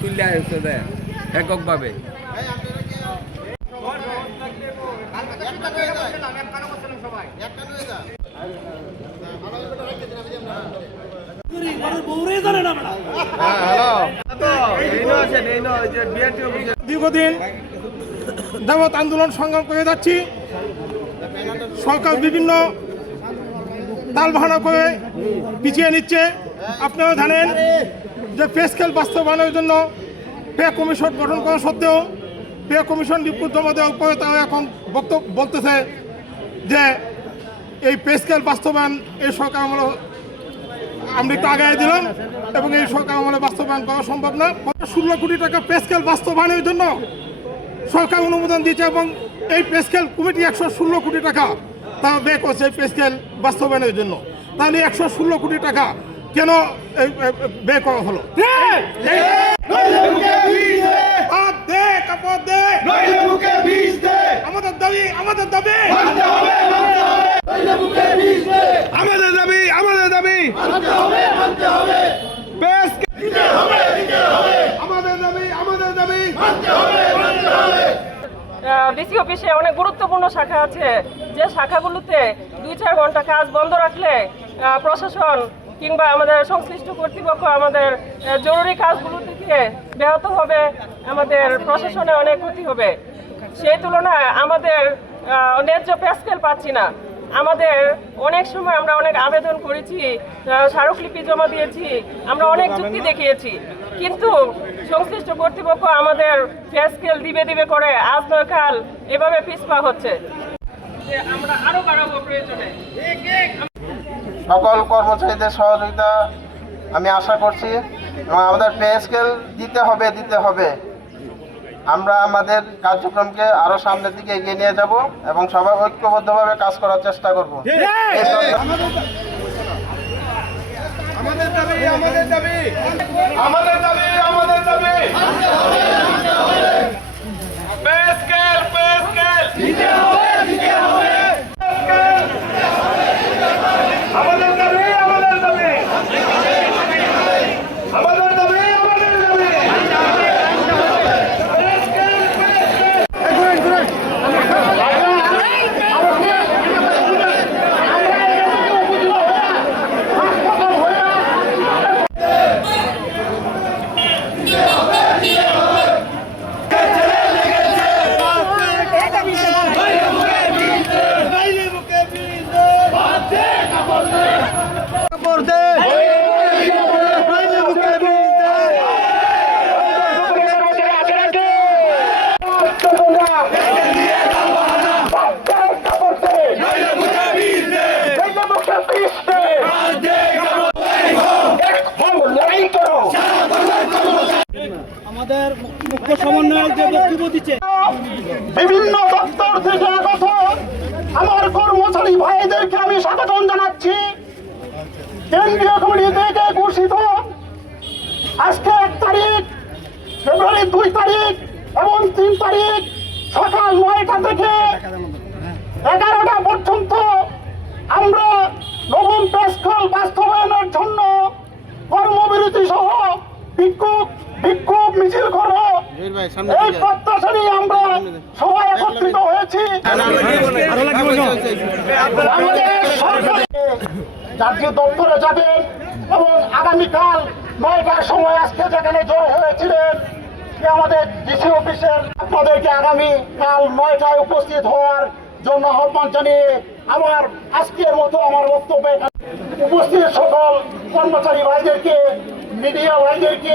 তুললে এককভাবে। দীর্ঘদিন যাবৎ আন্দোলন সংগ্রাম করে যাচ্ছি। সরকার বিভিন্ন তাল বাহানা করে পিছিয়ে নিচ্ছে। আপনারা জানেন যে পে স্কেল বাস্তবায়নের জন্য পে কমিশন গঠন করা সত্ত্বেও পে কমিশন রিপোর্ট জমা দেওয়ার পরে তারা এখন বক্তব্য বলতেছে যে এই পে স্কেল বাস্তবায়ন এই সরকার আমলে আমরা একটু আগে দিলাম এবং এই সরকার আমলে বাস্তবায়ন করা সম্ভব না। ষোলো কোটি টাকা পে স্কেল বাস্তবায়নের জন্য সরকার অনুমোদন দিয়েছে এবং এই পে স্কেল কমিটি একশো ষোলো কোটি টাকা তারা ব্যয় করছে এই পে স্কেল বাস্তবায়নের জন্য। তাহলে একশো ষোলো কোটি টাকা কেন ব্যয় করা হলো। আমাদের দাবি আমাদের দাবি! আমাদের দাবি আমাদের দাবি! বেশ! আমাদের দাবি আমাদের দাবি! ডিসি অফিসে অনেক গুরুত্বপূর্ণ শাখা আছে। যে শাখাগুলোতে দুই চার ঘণ্টা কাজ বন্ধ রাখলে প্রশাসন কিংবা আমাদের সংশ্লিষ্ট কর্তৃপক্ষ আমাদের জরুরি কাজগুলো থেকে ব্যাহত হবে আমাদের প্রশাসনে অনেক ক্ষতি হবে। সেই তুলনায় আমাদের ন্যায্য প্যাস্কেল পাচ্ছি না। আমাদের অনেক সময় আমরা অনেক আবেদন করেছি স্মারকলিপি জমা দিয়েছি আমরা অনেক যুক্তি দেখিয়েছি। কিন্তু সংশ্লিষ্ট কর্তৃপক্ষ আমাদের ফেসকেল দিবে দিবে করে আজ নয় কাল এভাবে পিছপা হচ্ছে। যে আমরা আরও বাড়াবো প্রয়োজনে। সকল কর্মচারীদের সহযোগিতা আমি আশা করছি এবং আমাদের পে স্কেল দিতে হবে দিতে হবে। আমরা আমাদের কার্যক্রমকে আরও সামনের দিকে এগিয়ে নিয়ে যাব এবং সবাই ঐক্যবদ্ধভাবে কাজ করার চেষ্টা করব। দাবি দাবি। আমাদের দাবি পেস্কেল পেস্কেল দিতে হবে দিতে হবে আমাদের দাবি আমাদের দাবি আমাদের দাবি আমাদের দাবি আমাদের মুখ্য সমন্বয়ক যে বক্তব্য দিচ্ছে। বিভিন্ন দপ্তর থেকে আগত আমার কর্মচারী ভাইদেরকে আমি স্বাগতম জানাচ্ছি। কেন্দ্রীয় কমিটি থেকে ঘোষিত আজকে এক তারিখ ফেব্রুয়ারি দুই তারিখ এবং তিন তারিখ সকাল নয়টা থেকে এগারোটা পর্যন্ত আমরা নবম পেস্কল বাস্তবায়নের এই প্রত্যাশা নিয়ে আমরা সবাই একত্রিত হয়েছি। আমাদের সরকার জাতীয় দপ্তরে যাবেন এবং আগামীকাল নয়টার সময় আজকে যেখানে জড়ো হয়েছিলেন আমাদের ডিসি অফিসের আপনাদেরকে আগামী কাল নয়টায় উপস্থিত হওয়ার জন্য আহ্বান জানিয়ে আমার আজকের মতো আমার বক্তব্য উপস্থিত সকল কর্মচারী ভাইদেরকে মিডিয়া ভাইদেরকে